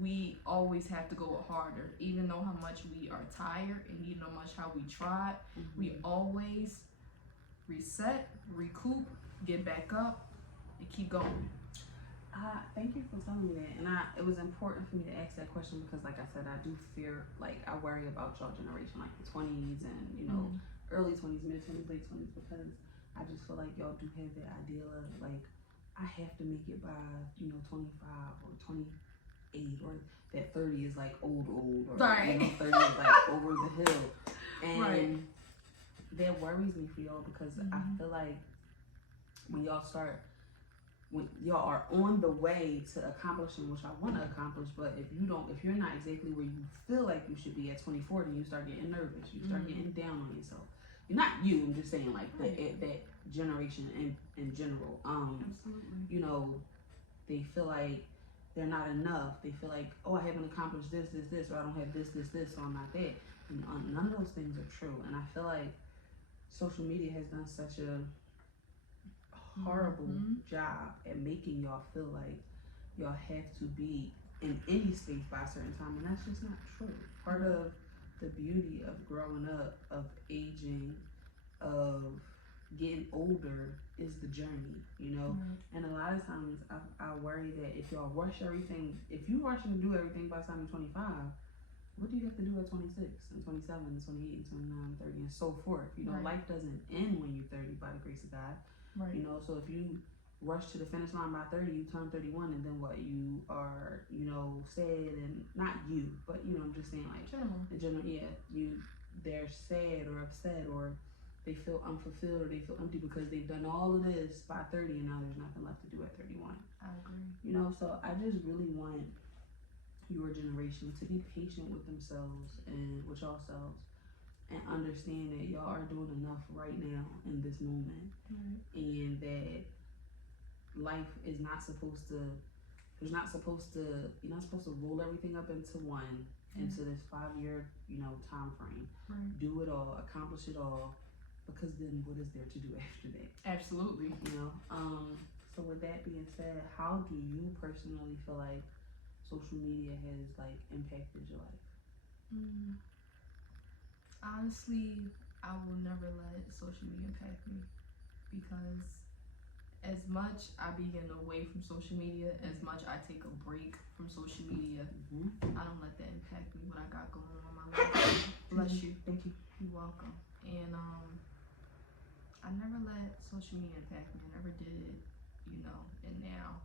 we always have to go harder, even though how much we are tired and even how much how we tried. We always reset, recoup, get back up, and keep going. Thank you for telling me that, and it was important for me to ask that question because, like I said, I do fear, like I worry about y'all generation, like the 20s and early 20s, mid 20s, late 20s, because I just feel like y'all do have that idea of like I have to make it by 25 or 28, or that 30 is like old, or 30 is like over the hill, and that worries me for y'all because I feel like when y'all are on the way to accomplishing what y'all want to accomplish, but if you're not exactly where you feel like you should be at 24, then you start getting nervous, you start getting down on yourself. Not you, I'm just saying like that generation in general. Absolutely. They feel like they're not enough. They feel like, oh, I haven't accomplished this, or I don't have this, so I'm not that. And none of those things are true. And I feel like social media has done such a horrible job at making y'all feel like y'all have to be in any space by a certain time, and that's just not true. Part of the beauty of growing up, of aging, of getting older is the journey, and a lot of times I worry that if y'all rush everything, if you rush to do everything by the time you're 25, what do you have to do at 26 and 27 and 28 and 29 and 30 and so forth? Life doesn't end when you're 30 by the grace of God. So if you rush to the finish line by 30, you turn 31, and then what? You are, sad, and not you, but I'm just saying like in general, they're sad or upset, or they feel unfulfilled, or they feel empty because they've done all of this by 30 and now there's nothing left to do at 31. I agree. So I just really want your generation to be patient with themselves and with yourselves, and understand that y'all are doing enough right now in this moment, and that life is not supposed to. You're not supposed to roll everything up into into this 5-year time frame. Do it all, accomplish it all, because then what is there to do after that? Absolutely. So with that being said, how do you personally feel like social media has like impacted your life? Honestly, I will never let social media impact me, because as much I be getting away from social media, as much I take a break from social media, I don't let that impact me, what I got going on in my life. Bless you. Thank you. You're welcome. And I never let social media impact me. I never did, and now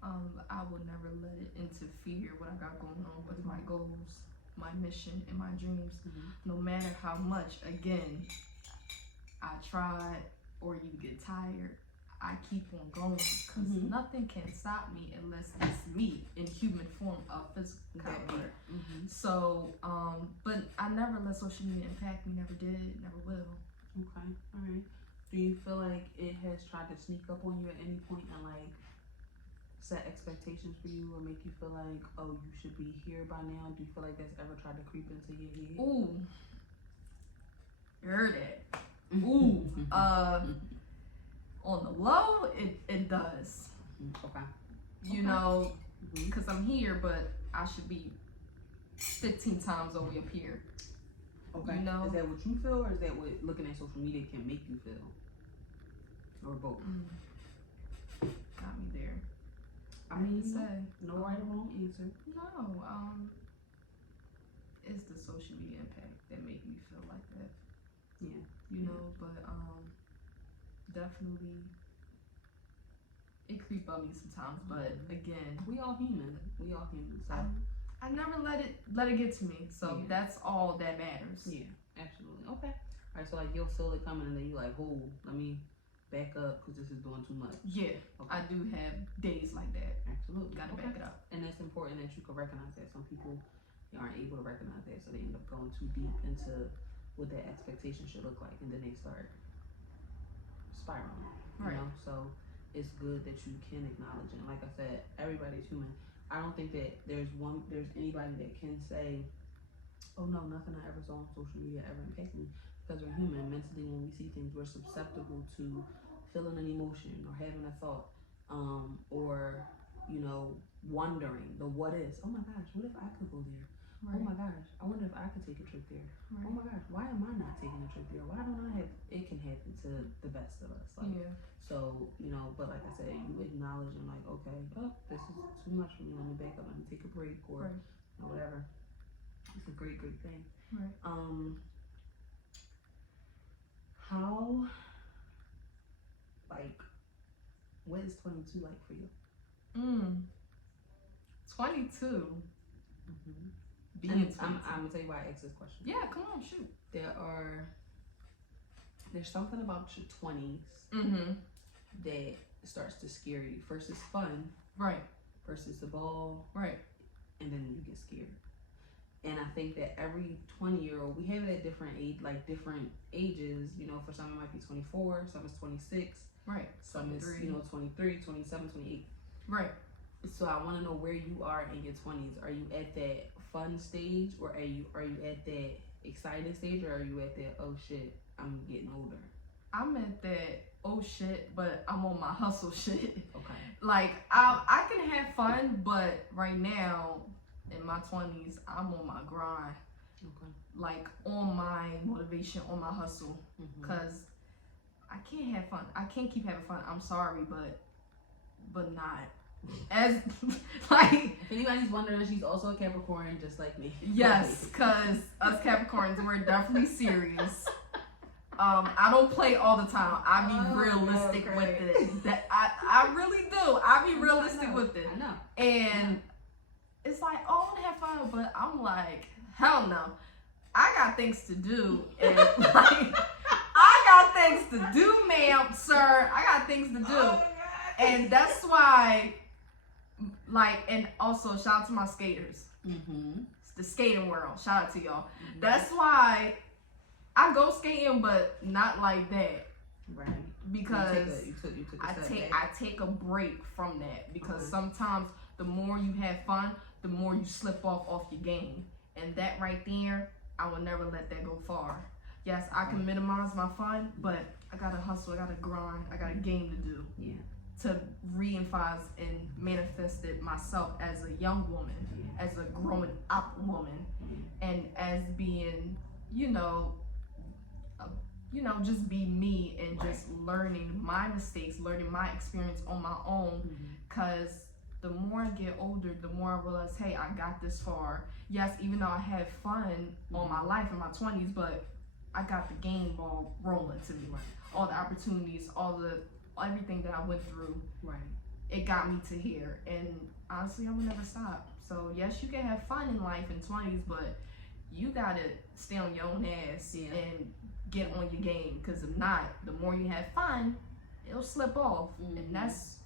I will never let it interfere what I got going on with my goals, my mission, and my dreams. No matter how much, again, I tried or you get tired, I keep on going, because nothing can stop me unless it's me in human form of physical power. So, but I never let social media impact me, never did, never will. Okay, all right. Do you feel like it has tried to sneak up on you at any point and like set expectations for you, or make you feel like, oh, you should be here by now? Do you feel like that's ever tried to creep into your head? Ooh, you heard that. Ooh, on the low, it does. Okay. Because I'm here, but I should be 15 times over up here. Okay. Is that what you feel, or is that what looking at social media can make you feel? Or both? Got me there. I mean, no right or wrong answer. No, it's the social media impact that make me feel like that. Yeah. But definitely it creep on me sometimes. But again, we all human. So I never let it get to me. So that's all that matters. Yeah, absolutely. Okay. All right. So like you'll feel it coming, and then you like, oh, let me back up because this is doing too much. Yeah, okay. I do have days like that. Absolutely. Gotta back it up. And it's important that you can recognize that. Some people aren't able to recognize that, so they end up going too deep into what that expectation should look like, and then they start spiraling. So it's good that you can acknowledge it. And like I said, everybody's human. I don't think that there's anybody that can say, oh no, nothing I ever saw on social media ever impacted me, because we're human. Mentally, when we see things, we're susceptible to feeling an emotion or having a thought, or you know, wondering the what is. Oh my gosh, what if I could go there? Right. Oh my gosh, I wonder if I could take a trip there. Right. Oh my gosh, why am I not taking a trip there? Why don't I have? It can happen to the best of us. Like, yeah. So, you know, but like I said, you acknowledge and like, okay, oh, this is too much for me. Let me back up. Let me take a break or whatever. It's a great thing. Right. How, like, what is 22 like for you? 22. Mm-hmm. I'm gonna tell you why I asked this question. Yeah, come on, shoot. There's something about your 20s that starts to scare you. First it's fun. Right. First it's the ball. Right. And then you get scared. And I think that every 20-year-old, we have it at different different ages. You know, for some it might be 24, some is 26. Right. Some is, 23, 27, 28. Right. So I want to know where you are in your 20s. Are you at that fun stage, or are you at that excited stage, or are you at that, oh shit, I'm getting older? I'm at that oh shit, but I'm on my hustle shit. Okay. Like I can have fun, but right now in my 20s, I'm on my grind. Okay. Like on my motivation, on my hustle, because I can't have fun. I can't keep having fun. I'm sorry, but not. As like, if anybody's wondering, she's also a Capricorn, just like me. Yes, because us Capricorns, we're definitely serious. I don't play all the time. I be realistic with it. That I really do. I be realistic with it. I know. And it's like, oh, I want to have fun, but I'm like, hell no. I got things to do, and like, I got things to do, ma'am, sir. I got things to do, and that's why. Like, and also shout out to my skaters. It's the skating world. Shout out to y'all. That's why I go skating, but not like that. Right. Because you took I take a break from that, because sometimes the more you have fun, the more you slip off your game, and that right there, I will never let that go far. Yes, I can minimize my fun, but I gotta hustle. I gotta grind. I got a game to do. Yeah. To reinforce and manifest it myself as a young woman, as a growing up woman, and as being, just be me, and just learning my mistakes, learning my experience on my own. Because the more I get older, the more I realize, hey, I got this far. Yes, even though I had fun all my life in my 20s, but I got the game ball rolling to me. Like, all the opportunities, everything that I went through, it got me to here, and honestly, I will never stop. So yes, you can have fun in life in 20s, but you gotta stay on your own ass and get on your game, because if not, the more you have fun, it'll slip off, and that's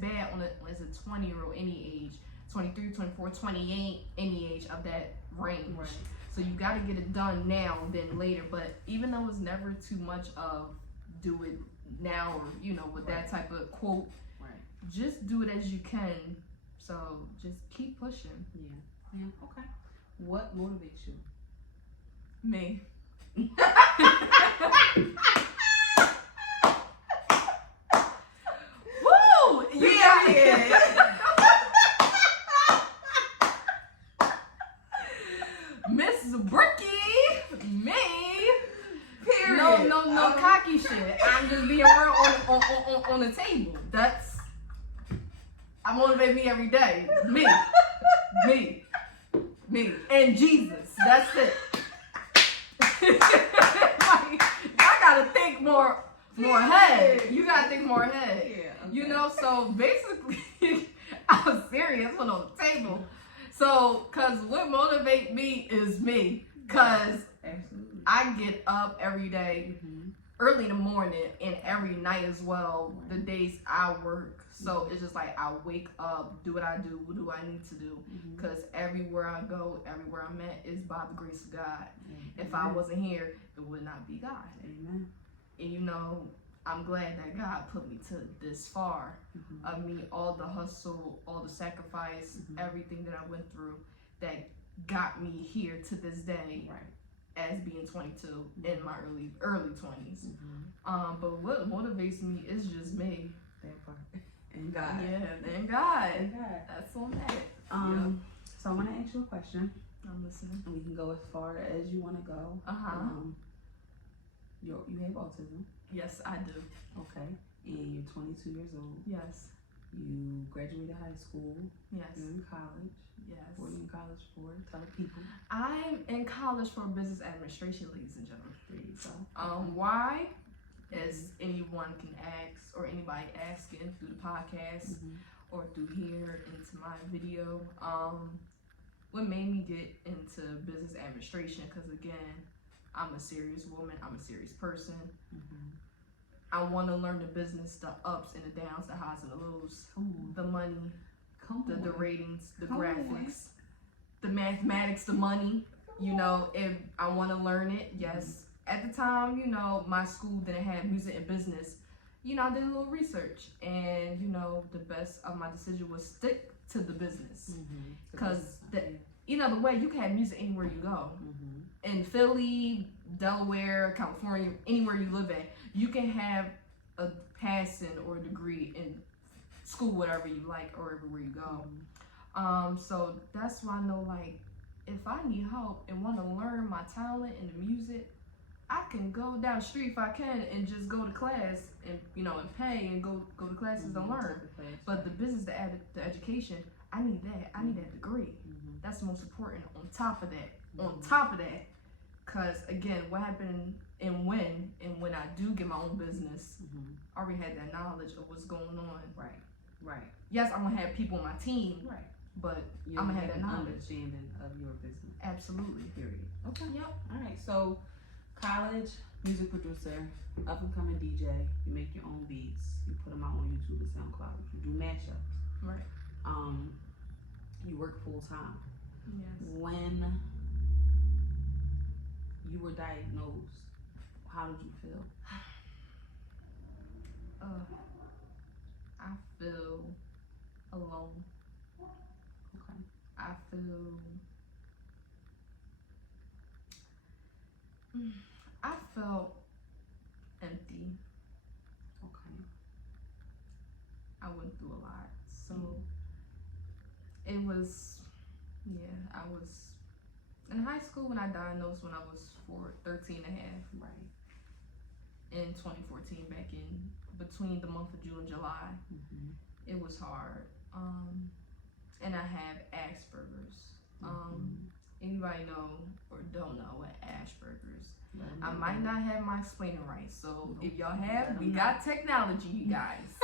bad as a 20-year-old, any age, 23, 24, 28, any age of that range. Right. So you gotta get it done now than later. But even though it's never too much of do it now, or with that type of quote, just do it as you can. So just keep pushing. Yeah. Okay. What motivates you? Me. Woo! You got it. Miss Brookie, me. Period. No cocky shit. I'm just being real on the table. I motivate me every day. Me, and Jesus. That's it. Like, I gotta think more ahead. You gotta think more ahead. Yeah. Okay. So basically, I'm serious one on the table. So, cause what motivates me is me. Cause I get up every day, early in the morning, and every night as well, the days I work. So it's just like I wake up, do what I do, what do I need to do? Because everywhere I go, everywhere I'm at is by the grace of God. If I wasn't here, it would not be God. Amen. And I'm glad that God put me to this far of me, all the hustle, all the sacrifice, everything that I went through that got me here to this day. Right. As being 22 in my early 20s. But what motivates me is just me. That part. And God. Yeah, thank God. And God. That's on that. So I want to ask you a question. I'm listening. And we can go as far as you want to go. You have autism. Yes, I do. Okay. And you're 22 years old. Yes. You graduated high school. Yes. You're in college. Yes. What are you in college for? Tell the people. I'm in college for business administration, ladies and gentlemen. There you go. Why? As anyone can ask, or anybody asking through the podcast or through here into my video, what made me get into business administration? Because again, I'm a serious woman. I'm a serious person. I want to learn the business, the ups and the downs, the highs and the lows, the money, the ratings, the graphics, the mathematics, the money. You know, if I want to learn it, yes. At the time, you know, my school didn't have music and business. You know, I did a little research, and you know, the best of my decision was stick to the business, because you know, the way you can have music anywhere you go. In Philly, Delaware, California, anywhere you live at, you can have a passing or a degree in school, whatever you like, or everywhere you go. So that's why I know, like, if I need help and want to learn my talent in the music, I can go down the street if I can and just go to class and, you know, and pay and go to classes and learn. But the business, the education, I need that. I need that degree. That's the most important. On top of that, because again, what happened and when I do get my own business, I already had that knowledge of what's going on. Right. Yes, I'm gonna have people on my team. Right. But you I'm gonna have that knowledge. Understanding of your business. Absolutely. Period. Okay. Yep. All right. So, college music producer, up and coming DJ. You make your own beats. You put them out on YouTube and SoundCloud. You do mashups. Right. You work full time. Yes. When you were diagnosed, how did you feel? I feel alone. Okay. I felt empty. Okay. I went through a lot. So it was, I was in high school when I diagnosed when I was 13 and a half. Right. In 2014, back in between the month of June and July. It was hard. And I have Asperger's. Anybody know or don't know what Asperger's? I might not have my explaining right. So if y'all have, we got technology, you guys.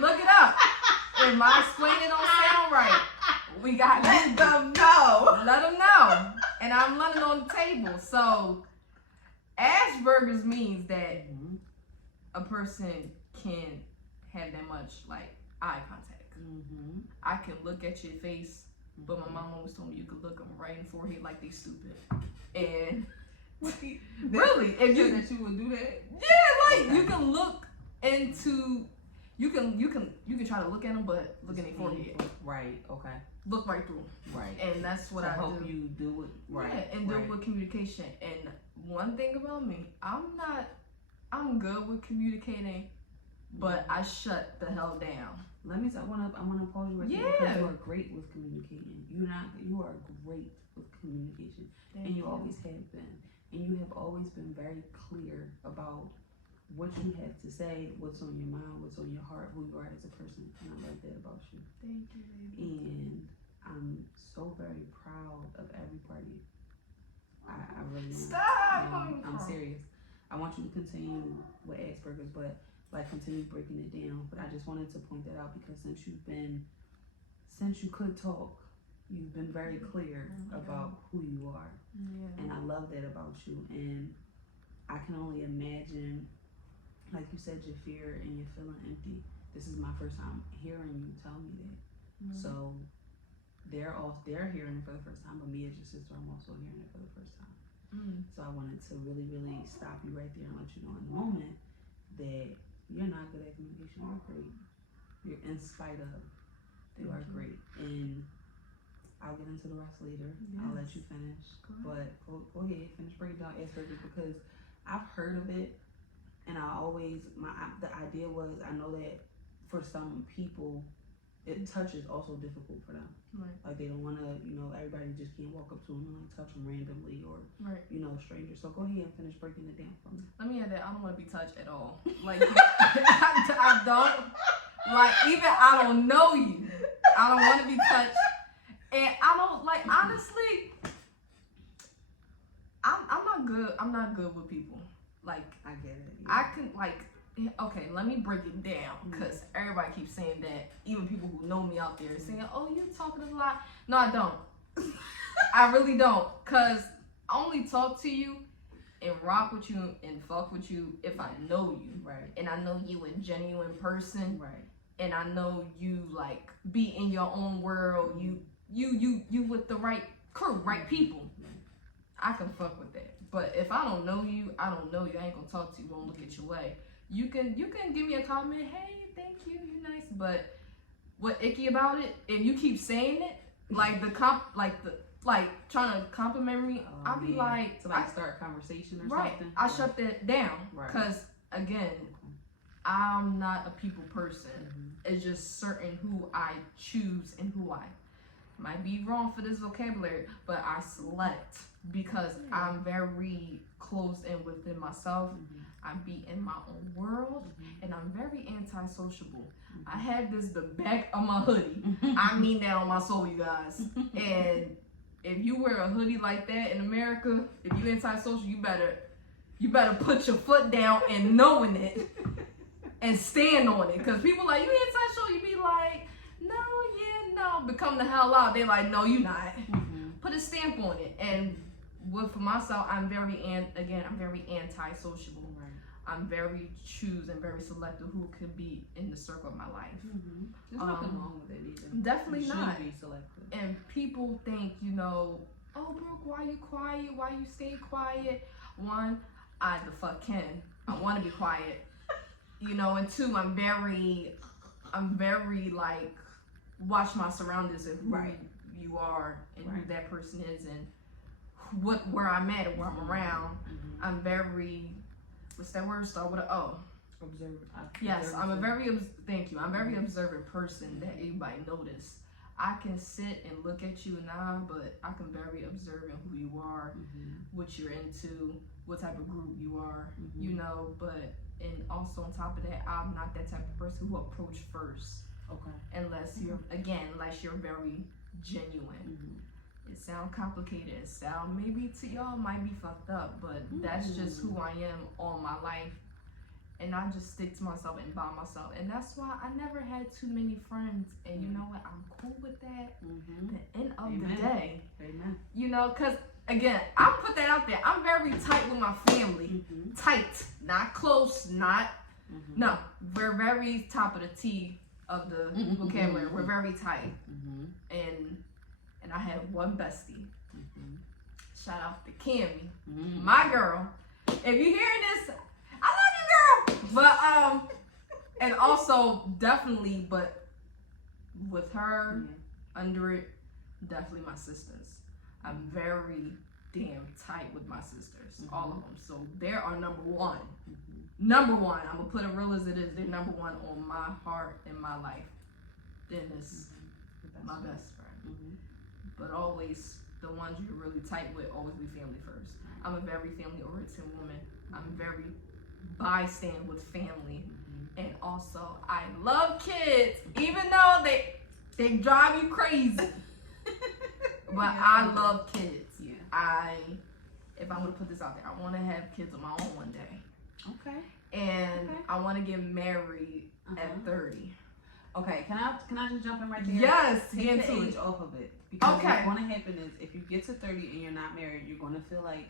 Look it up. If my explaining don't sound right, we got Let them know. Let them know. And I'm letting on the table. So Asperger's means that a person can't have that much like eye contact. I can look at your face, but my mom always told me you could look them right in the forehead like they stupid. And really, if you that you would do that, you can look into, you can try to look at them, but look in their forehead. Right. Okay. Look right through. Right. And that's what I help do. you do it. Right. Yeah, and do it with communication. And one thing about me, I'm good with communicating, but I shut the hell down. Let me say, I want to pause you right there because you are great with communicating. You are great with communication. And you always have been. And you have always been very clear about what you have to say, what's on your mind, what's on your heart, who you are as a person. And I love that about you. Thank you, baby. And I'm so very proud of every part of you. I really am. Stop! I'm serious. I want you to continue with Asperger's, but continue breaking it down. But I just wanted to point that out because since you could talk, you've been very clear about who you are. And I love that about you. And I can only imagine, like you said, your fear and you're feeling empty. This is my first time hearing you tell me that. So they're hearing it for the first time, but me as your sister, I'm also hearing it for the first time. So I wanted to really, really stop you right there and let you know in the moment that you're not good at communication. You're great. You're in spite of. You are great. And I'll get into the rest later. I'll let you finish. But go ahead, finish breaking down Asperger's because I've heard of it, And I always, the idea was, I know that for some people, touch is also difficult for them. Right. Like they don't want to, everybody just can't walk up to them and like touch them randomly or, right. Strangers. So go ahead and finish breaking it down for me. Let me add that I don't want to be touched at all. Like I don't. Like even I don't know you. I don't want to be touched, and I don't like honestly. I'm not good. I'm not good with people. Like I get it. Yeah. I can like. Okay, let me break it down because everybody keeps saying that. Even people who know me out there saying, "Oh, you talking a lot." No, I don't. I really don't. Cause I only talk to you and rock with you and fuck with you if I know you, right? And I know you a genuine person, right? And I know you like be in your own world. You with the right crew, right people. I can fuck with that. But if I don't know you, I don't know you. I ain't gonna talk to you. Won't look at your way. You can give me a comment. Hey, thank you. You're nice. But what icky about it? If you keep saying it, like trying to compliment me, I'll be like to start a conversation or right. something. I shut that down because right. Again, I'm not a people person. It's just certain who I choose and who I might be wrong for this vocabulary, but I select because I'm very closed in within myself. I be in my own world, and I'm very anti-sociable. I have this the back of my hoodie. I mean that on my soul, you guys. And if you wear a hoodie like that in America, if you anti-social, you better put your foot down and knowing it and stand on it. Because people like, you anti-social, you be like, no, become the hell out. They're like, no, you not. Put a stamp on it. And for myself, I'm very anti-sociable. Right. I'm very and very selective who could be in the circle of my life. There's nothing wrong with it either. Definitely you not. Be selective. And people think, oh, Brooke, why you quiet? Why you stay quiet? One, I the fuck can. I want to be quiet. And two, I'm very like watch my surroundings and who you are and who that person is and where I'm at and where I'm around. I'm very, what's that word? Start with an O. Observant. Yes, thank you. I'm a very observant person that everybody notice. I can sit and look at you and but I can very observant who you are, what you're into, what type of group you are, but and also on top of that, I'm not that type of person who approach first. Okay. Unless you're very genuine. It sounds complicated. It sound maybe to y'all might be fucked up, but that's just who I am all my life. And I just stick to myself and by myself. And that's why I never had too many friends. And you know what? I'm cool with that. The end of the day. Amen. Because again, I'll put that out there. I'm very tight with my family. Tight. Not close. Not. No. We're very top of the T of the vocabulary. We're very tight. And I have one bestie. Shout out to Cammy. My girl. If you hearing this, I love you, girl. But and also definitely, but with her under it, definitely my sisters. I'm very damn tight with my sisters, all of them. So they are number one. Number one. I'm gonna put it real as it is. They're number one on my heart and my life. Then it's my best friend. But always the ones you're really tight with, always be family first. I'm a very family-oriented woman. I'm very bystand with family. And also, I love kids, even though they drive you crazy. But I love kids. Yeah. If I want to put this out there, I want to have kids of my own one day. Okay. And I want to get married at 30. Okay, can I just jump in right there? Yes, take the age off of it. Because what's going to happen is if you get to 30 and you're not married, you're going to feel like,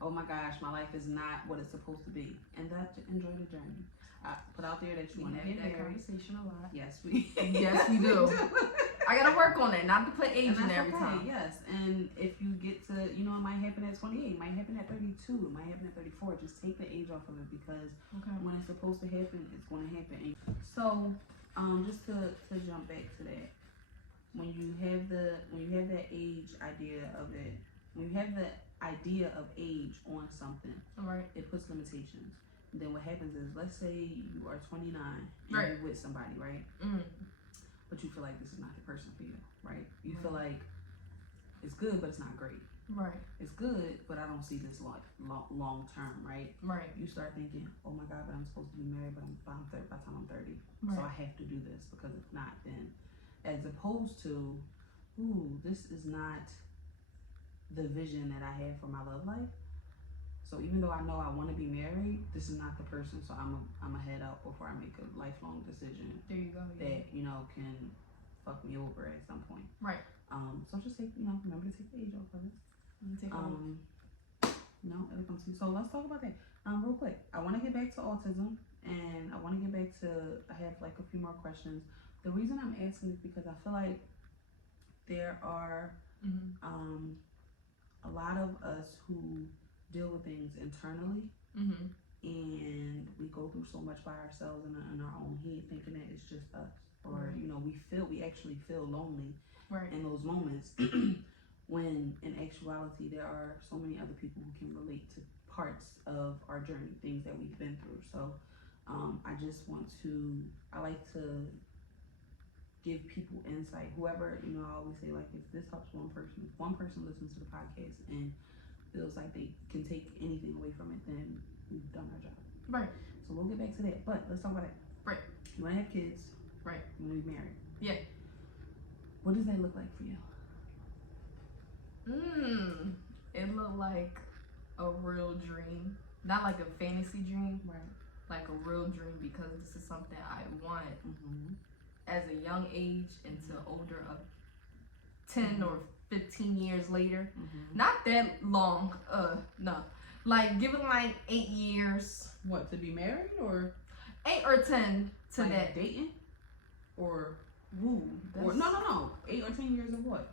oh my gosh, my life is not what it's supposed to be. And enjoy the journey. Put out there that you want to get married. Conversation a lot. Yes, we do. I got to work on that, not to put age in every time. Yes, and if you get to, it might happen at 28, it might happen at 32, it might happen at 34. Just take the age off of it because when it's supposed to happen, it's going to happen. So, just to jump back to that, when you have that age idea of it, when you have the idea of age on something, right, it puts limitations. then what happens is, let's say you are 29 and Right. you're with somebody, right? But you feel like this is not the person for you, right? You feel like it's good, but it's not great. Right. It's good, but I don't see this long term, right? Right. You start thinking, oh my God, but I'm supposed to be married, but by the time I'm 30. Right. So I have to do this, because if not, then, as opposed to, ooh, this is not the vision that I have for my love life. So even though I know I want to be married, this is not the person. So I'm a head out before I make a lifelong decision. There you go. That, you know, can fuck me over at some point. Right. So just take, you know, remember to take the age off of it. Take No, it'll come to you. So let's talk about that. Real quick. I want to get back to autism, and I want to get back to, I have like a few more questions. The reason I'm asking is because I feel like there are a lot of us who deal with things internally, and we go through so much by ourselves in our own head, thinking that it's just us, or you know, we actually feel lonely in those moments. When in actuality there are so many other people who can relate to parts of our journey, things that we've been through. So I like to give people insight. Whoever, you know, I always say, like, if this helps one person listens to the podcast and feels like they can take anything away from it, then we've done our job. Right. So we'll get back to that, but let's talk about it. Right. You want to have kids. Right. You want to be married. Yeah. What does that look like for you? It looked like a real dream, not like a fantasy dream, Right. like a real dream, because this is something I want as a young age into older of 10 or 15 years later. Not that long, no, like give it like 8 years. What, to be married, or 8 or 10 to like that. dating, or Or no, 8 or 10 years of what?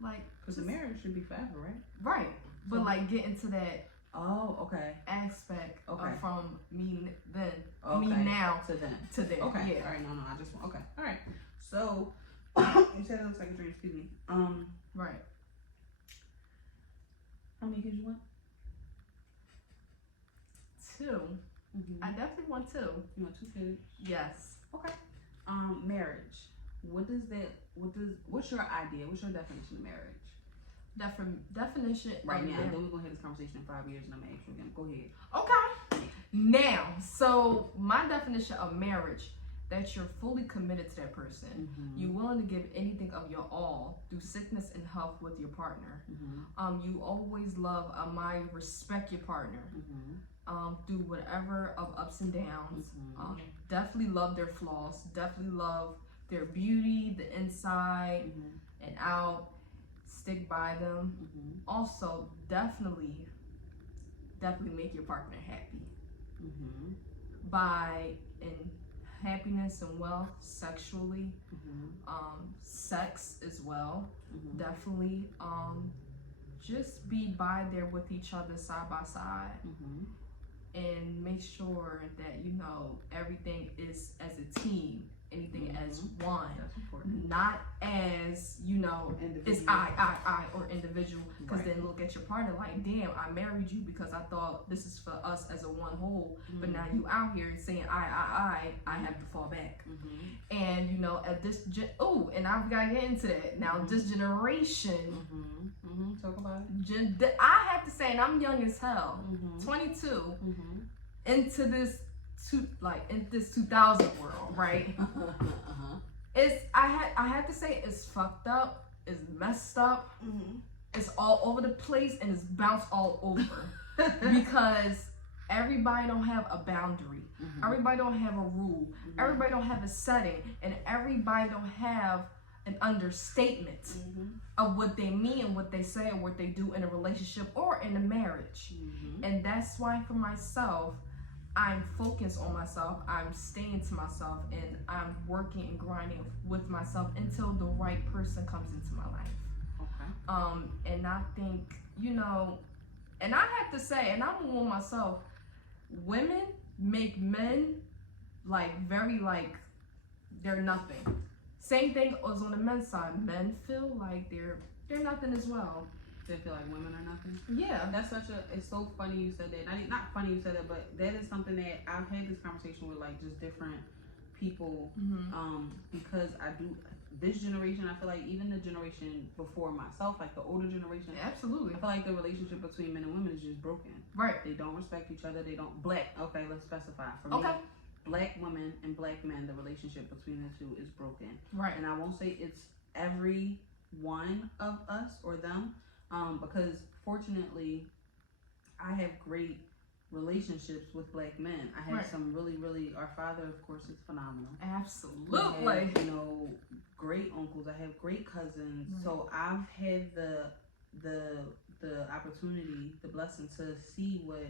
Like, because the marriage should be forever, right? Right, but So, like getting to that okay, aspect Okay. From me then, okay, me now to them. to there. Okay, Yeah. all right, no, I just want, okay, all right. So you said it looks like a dream. Excuse me. Right. How many kids you want? 2. I definitely want 2. You want 2 kids? Yes. Okay. Marriage. What's your idea? What's your definition of marriage? Definition Right of now. marriage. Then we're gonna have this conversation in 5 years, and I'm gonna ask you again. Go ahead. Okay. Now, so my definition of marriage, that you're fully committed to that person. You're willing to give anything of your all through sickness and health with your partner. You always love, respect your partner. Through whatever of ups and downs. Definitely love their flaws. Definitely love their beauty, the inside and out. Stick by them. Also, definitely make your partner happy. By in happiness and wealth, sexually, sex as well. Definitely, just be by there with each other side by side, and make sure that you know everything is as a team, anything as one. That's important. Not as, you know, Individual. it's I or individual. Because Right. then look at your partner like, damn, I married you because I thought this is for us as a one whole. But now you out here saying I have to fall back. And you know, at this and I've got to get into that now. This generation, Talk about it. I have to say, and I'm young as hell, 22, into this in this 2000 world, right? It's I had to say it's fucked up, it's messed up, it's all over the place, and it's bounced all over because everybody don't have a boundary, everybody don't have a rule, everybody don't have a setting, and everybody don't have an understatement of what they mean and what they say and what they do in a relationship or in a marriage. And that's why for myself, I'm focused on myself, I'm staying to myself, and I'm working and grinding with myself until the right person comes into my life. Okay. And I think, you know, and I have to say, and I'm on myself, women make men very they're nothing. Same thing as on the men's side. Men feel like they're nothing as well. They feel like women are nothing. Yeah. That's it's so funny you said that. Not funny you said that, but that is something that I've had this conversation with like just different people. Because this generation, I feel like even the generation before myself, like the older generation. Absolutely. I feel like the relationship between men and women is just broken. Right. They don't respect each other. They don't, okay, let's specify. For me, black women and black men, the relationship between the two is broken. Right. And I won't say it's every one of us or them, because fortunately, I have great relationships with black men. I have some really, our father, of course, is phenomenal. Absolutely. I have, great uncles. I have great cousins. Right. So I've had the opportunity, the blessing to see what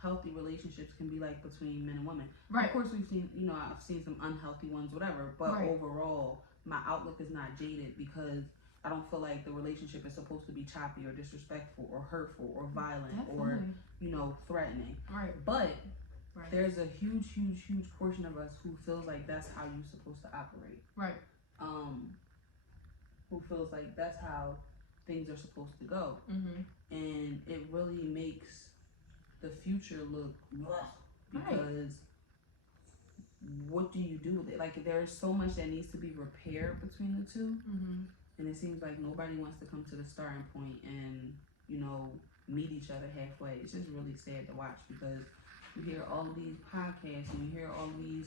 healthy relationships can be like between men and women. Right. Of course, we've seen, I've seen some unhealthy ones, whatever. But overall, my outlook is not jaded because I don't feel like the relationship is supposed to be choppy or disrespectful or hurtful or violent or, threatening. Right. But there's a huge portion of us who feels like that's how you're supposed to operate. Right. Who feels like that's how things are supposed to go. And it really makes the future look because what do you do with it? Like there's so much that needs to be repaired between the two. And it seems like nobody wants to come to the starting point and, meet each other halfway. It's just really sad to watch because you hear all these podcasts and you hear all these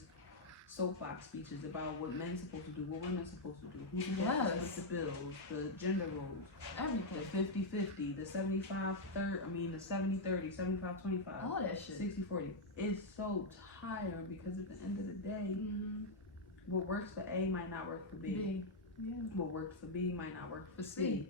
soapbox speeches about what men's supposed to do, what women's supposed to do, who's supposed to split the bills, the gender roles, everything, the 50-50, the 75-30, the 70-30, 75-25, all that shit, 60-40. It's so tiring because at the end of the day, what works for A might not work for B. Yeah. What works for B might not work for C.